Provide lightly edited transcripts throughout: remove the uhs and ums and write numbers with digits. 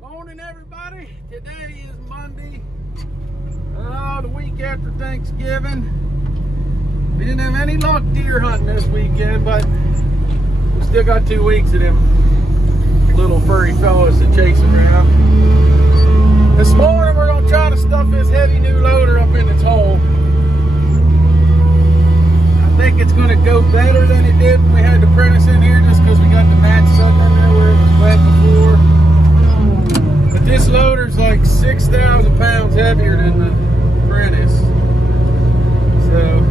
Morning, everybody. Today is Monday, the week after Thanksgiving. We didn't have any luck deer hunting this weekend, but we still got 2 weeks of them little furry fellas to chase around. This morning we're going to try to stuff this heavy new loader up in its hole. I think it's going to go better than it did when we had the Prentice in here, just because we got the match sitting in there where it was wet before. But this loader's like 6,000 pounds heavier than the Prentice. So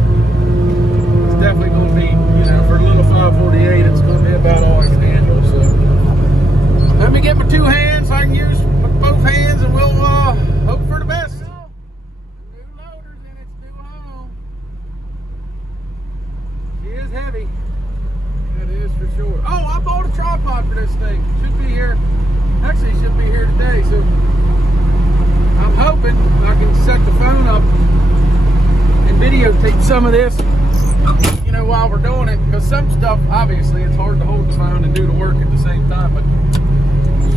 it's definitely going to be, for a little 548, it's going to be about all I can handle. So let me get my 2 hands so I can use both hands, and we'll hope for the best. New loader's in its new home. She is heavy. That is for sure. Oh, I bought a tripod for this thing. Should be here. Actually, should be here today. So I'm hoping I can set the phone up and videotape some of this, while we're doing it. Because some stuff, obviously, it's hard to hold the phone and do the work at the same time. But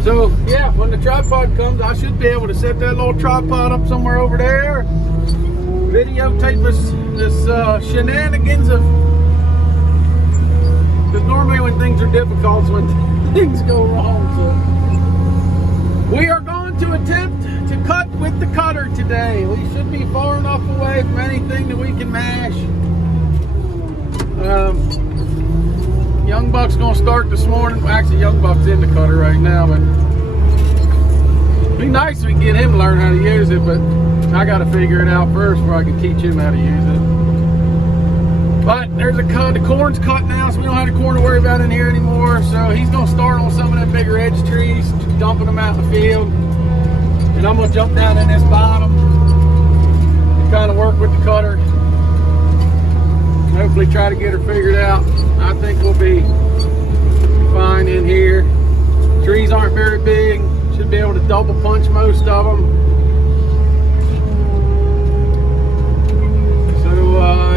so yeah, when the tripod comes, I should be able to set that little tripod up somewhere over there. Videotape this shenanigans of. Because normally when things are difficult, it's when things go wrong. So we are going to attempt to cut with the cutter today. We should be far enough away from anything that we can mash. Young Buck's going to start this morning. Actually, Young Buck's in the cutter right now, but it'd be nice if we can get him to learn how to use it, but I got to figure it out first before I can teach him how to use it. But there's the corn's cut now, so we don't have the corn to worry about in here anymore. So he's going to start on some of them bigger edge trees, dumping them out in the field. And I'm going to jump down in this bottom and kind of work with the cutter. And hopefully try to get her figured out. I think we'll be fine in here. Trees aren't very big. Should be able to double punch most of them.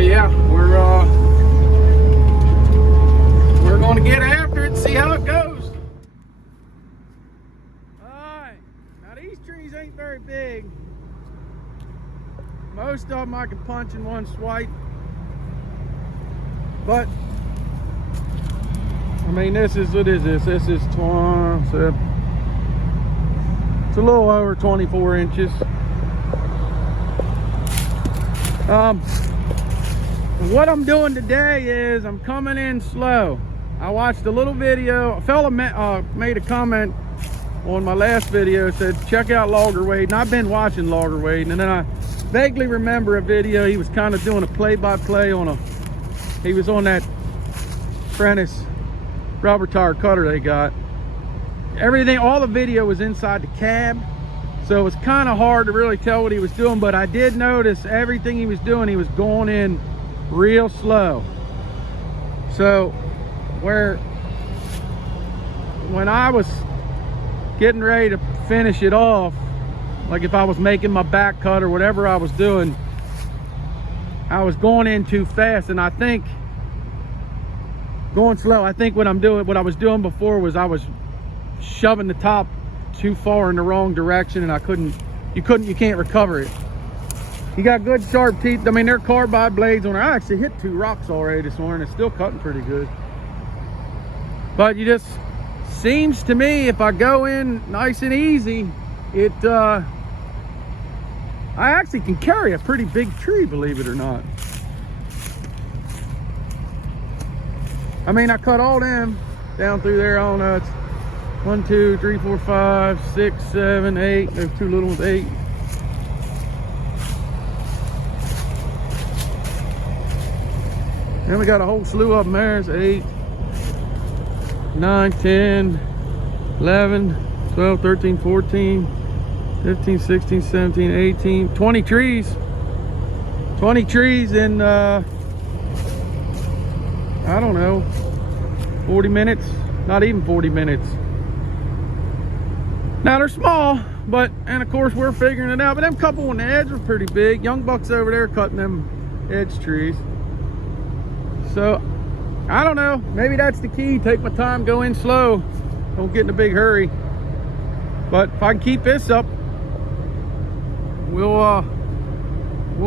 Yeah, we're going to get after it and see how it goes. Alright, now these trees ain't very big. Most of them I can punch in one swipe. But, I mean, what is this? This is it's a little over 24 inches. What I'm doing today is I'm coming in slow. I watched a little video. A fella made a comment on my last video, said check out Logger Wade, and I've been watching Logger Wade, and then I vaguely remember a video. He was kind of doing a play-by-play he was on that Prentice rubber tire cutter they got. All the video was inside the cab, so it was kind of hard to really tell what he was doing, but I did notice everything he was doing, he was going in real slow. So when I was getting ready to finish it off, like if I was making my back cut or whatever I was doing, I was going in too fast. And I think going slow, I think what I was doing before was I was shoving the top too far in the wrong direction, and you can't recover it. You got good sharp teeth. I mean, they're carbide blades on there. I actually hit 2 rocks already this morning. It's still cutting pretty good. But you just, seems to me, if I go in nice and easy, I actually can carry a pretty big tree, believe it or not. I mean, I cut all them down through there. I don't know, it's 1, 2, 3, 4, 5, 6, 7, 8. There's 2 little ones, 8. And we got a whole slew of them there. It's 8, 9, 10, 11, 12, 13, 14, 15, 16, 17, 18, 20 trees. 20 trees in, I don't know, 40 minutes. Not even 40 minutes. Now they're small, and of course we're figuring it out. But them couple on the edge are pretty big. Young Buck's over there cutting them edge trees. So, I don't know. Maybe that's the key. Take my time, go in slow. Don't get in a big hurry. But if I can keep this up, we'll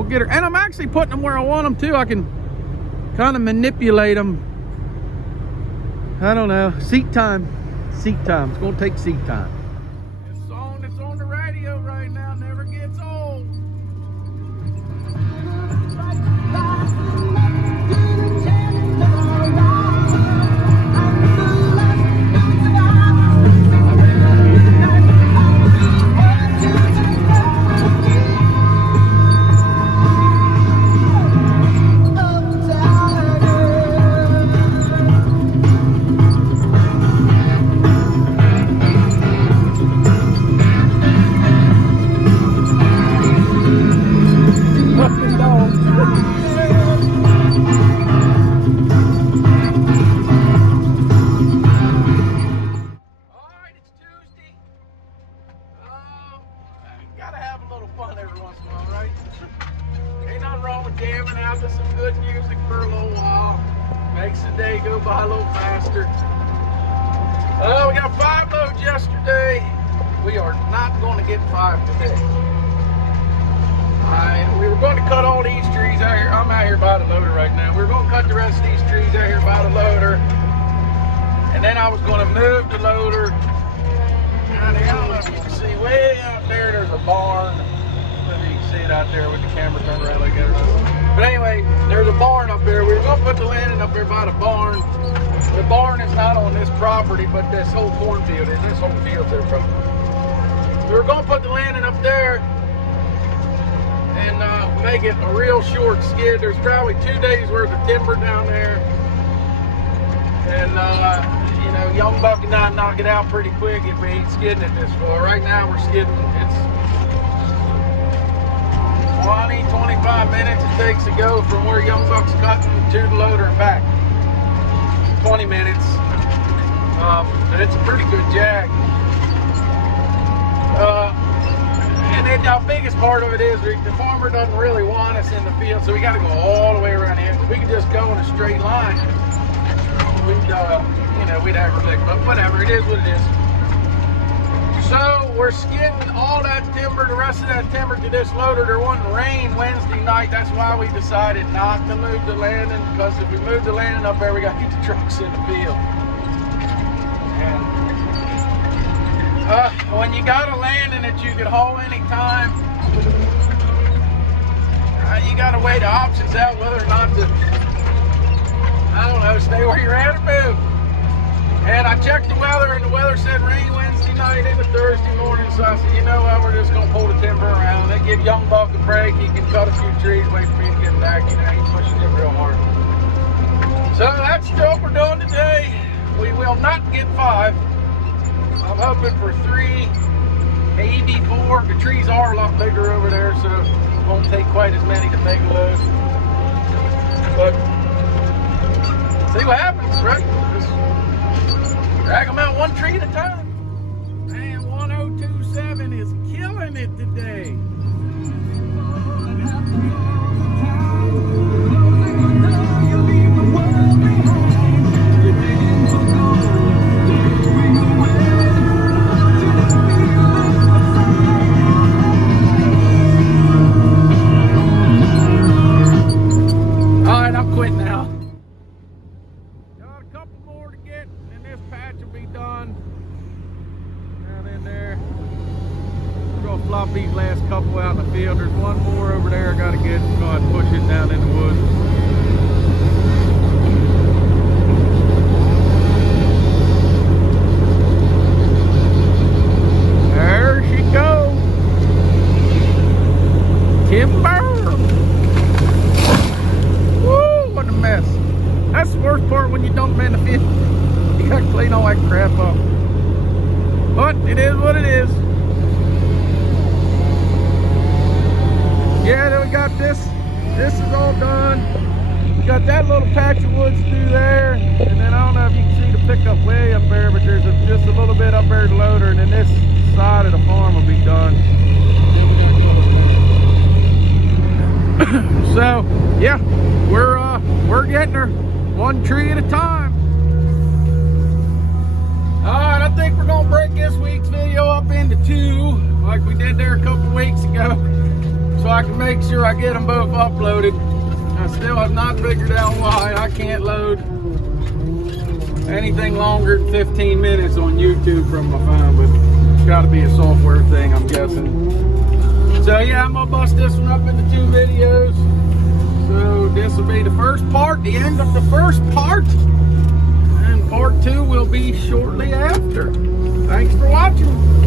get her. And I'm actually putting them where I want them too. I can kind of manipulate them. I don't know. Seat time. Seat time. It's gonna take seat time. It's on the radio right now. Never gets old. We got 5 loads yesterday. We are not going to get 5 today. We were going to cut all these trees out here. I'm out here by the loader right now. We were going to cut the rest of these trees out here by the loader. And then I was going to move the loader. I don't know if you can see way out there, there's a barn. Maybe you can see it out there with the camera turned around like that. But anyway, there's a barn up there. We were going to put the landing up there by the barn. The barn is not on this property, but this whole cornfield is. This whole field's their property. We were going to put the landing up there and make it a real short skid. There's probably 2 days worth of timber down there. And, you know, Young Buck and I knock it out pretty quick if we ain't skidding it this far. Right now we're skidding. It's 20, 25 minutes it takes to go from where Young Buck's cutting to the loader and back. 20 minutes. But it's a pretty good jag. And then the biggest part of it is the farmer doesn't really want us in the field, so we got to go all the way around here. We could just go in a straight line. We'd, you know, we'd have to click, but whatever, it is what it is. So we're skidding all that timber, the rest of that timber to this loader. There wasn't rain Wednesday night. That's why we decided not to move the landing, because if we move the landing up there, we got to get the trucks in the field. And when you got a landing that you could haul anytime, you got to weigh the options out whether or not to, I don't know, stay where you're at or move. And I checked the weather, and the weather said rain Wednesday night into Thursday morning, so I said, you know what, we're just going to pull the timber around. They give Young Buck a break. He can cut a few trees, wait for me to get back. You know, he's pushing it real hard. So that's the job we're doing today. We will not get 5. I'm hoping for 3, maybe 4. The trees are a lot bigger over there, so it won't take quite as many to make a load. But see what happens, right? Just drag them out one tree at a time. Man, 1027 is killing it today. Flop these last couple out in the field. There's one more over there I gotta get. Go ahead and push it down in the woods. There she goes. Timber. Woo, what a mess. That's the worst part when you dump them in the field. You gotta clean all that crap up. But it is what it is. Yeah, then we got this. This is all done. We got that little patch of woods through there. And then I don't know if you can see the pickup way up there, but there's just a little bit up there to the loader. And then this side of the farm will be done. So, yeah, we're getting her one tree at a time. All right, I think we're gonna break this week's video up into two, like we did there a couple weeks ago, so I can make sure I get them both uploaded. I still have not figured out why I can't load anything longer than 15 minutes on YouTube from my phone, but it's got to be a software thing, I'm guessing. So yeah, I'm gonna bust this one up into two videos. So this will be the first part, the end of the first part, and part two will be shortly after. Thanks for watching.